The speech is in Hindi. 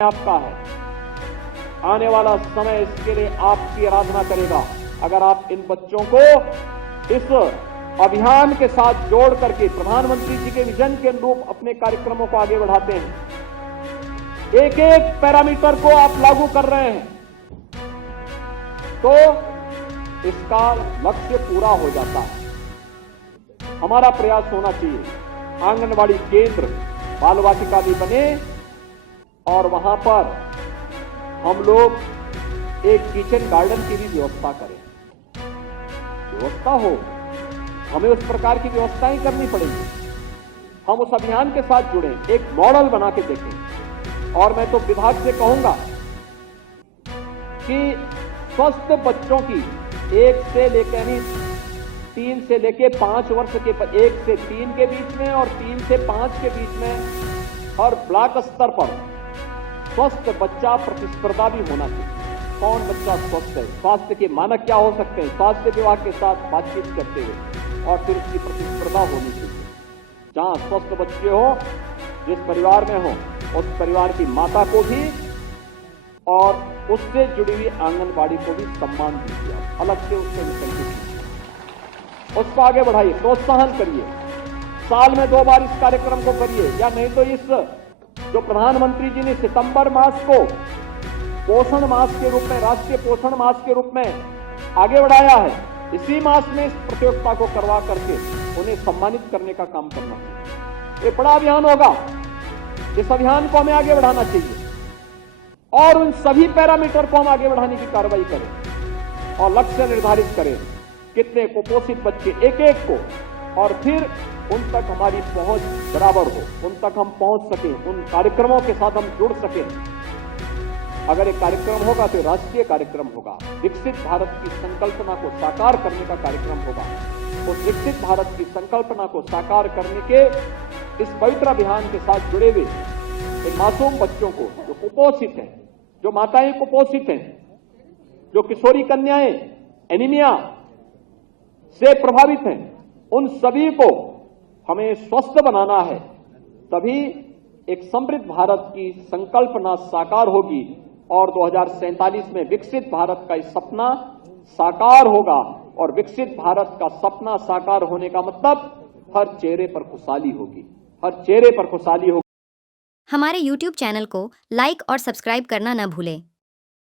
आपका है। आने वाला समय इसके लिए आपकी आराधना करेगा। अगर आप इन बच्चों को इस अभियान के साथ जोड़ करके प्रधानमंत्री जी के विजन के अनुरूप अपने कार्यक्रमों को आगे बढ़ाते हैं, एक एक पैरामीटर को आप लागू कर रहे हैं, तो इसका लक्ष्य पूरा हो जाता है। हमारा प्रयास होना चाहिए आंगनबाड़ी केंद्र, बाल वाटिका भी बने और वहां पर हम लोग एक किचन गार्डन की भी व्यवस्था करें। व्यवस्था हो, हमें उस प्रकार की व्यवस्थाएं करनी पड़ेगी। हम उस अभियान के साथ जुड़े, एक मॉडल बना के देखें। और मैं तो विभाग से कहूंगा कि स्वस्थ बच्चों की 1 से लेकर 3 से लेकर 5 वर्ष के 1 से 3 के बीच में और 3 से 5 के बीच में हर ब्लॉक स्तर पर स्वस्थ बच्चा प्रतिस्पर्धा भी होना चाहिए। कौन बच्चा स्वस्थ है, स्वास्थ्य के मानक क्या हो सकते हैं, स्वास्थ्य विभाग के साथ बातचीत करते हुए और फिर उसकी प्रतिस्पर्धा होनी चाहिए। जहां स्वस्थ बच्चे हो, जिस परिवार में हो, उस परिवार की माता को भी और उससे जुड़ी हुई आंगनबाड़ी को भी सम्मान दीजिए। अलग से उससे इंसेंटिव, उसको आगे बढ़ाइए, प्रोत्साहन करिए। साल में 2 बार इस कार्यक्रम को करिए, या नहीं तो इस जो प्रधानमंत्री जी ने सितंबर मास को पोषण मास के रूप में, राष्ट्रीय पोषण मास के रूप में आगे बढ़ाया है, इसी मास में इस प्रतियोगिता को करवा करके उन्हें सम्मानित करने का काम करना चाहिए। ये बड़ा अभियान होगा, इस अभियान को हमें आगे बढ़ाना चाहिए और उन सभी पैरामीटर को हम आगे बढ़ाने की कार्रवाई करें और लक्ष्य निर्धारित करें, कितने कुपोषित बच्चे एक एक को, और फिर उन तक हमारी पहुंच बराबर हो, उन तक हम पहुंच सकें, उन कार्यक्रमों के साथ हम जुड़ सकें। अगर एक कार्यक्रम होगा तो राष्ट्रीय कार्यक्रम होगा, विकसित भारत की संकल्पना को साकार करने का कार्यक्रम होगा। उस विकसित भारत की संकल्पना को साकार करने के इस पवित्र अभियान के साथ जुड़े हुए इन मासूम बच्चों को जो कुपोषित हैं, जो माताएं कुपोषित हैं, जो किशोरी कन्याएं एनीमिया से प्रभावित हैं, उन सभी को हमें स्वस्थ बनाना है। तभी एक समृद्ध भारत की संकल्पना साकार होगी और 2047 में विकसित भारत का इस सपना साकार होगा। और विकसित भारत का सपना साकार होने का मतलब हर चेहरे पर खुशहाली होगी, हर चेहरे पर खुशहाली होगी। हमारे YouTube चैनल को लाइक और सब्सक्राइब करना न भूलें।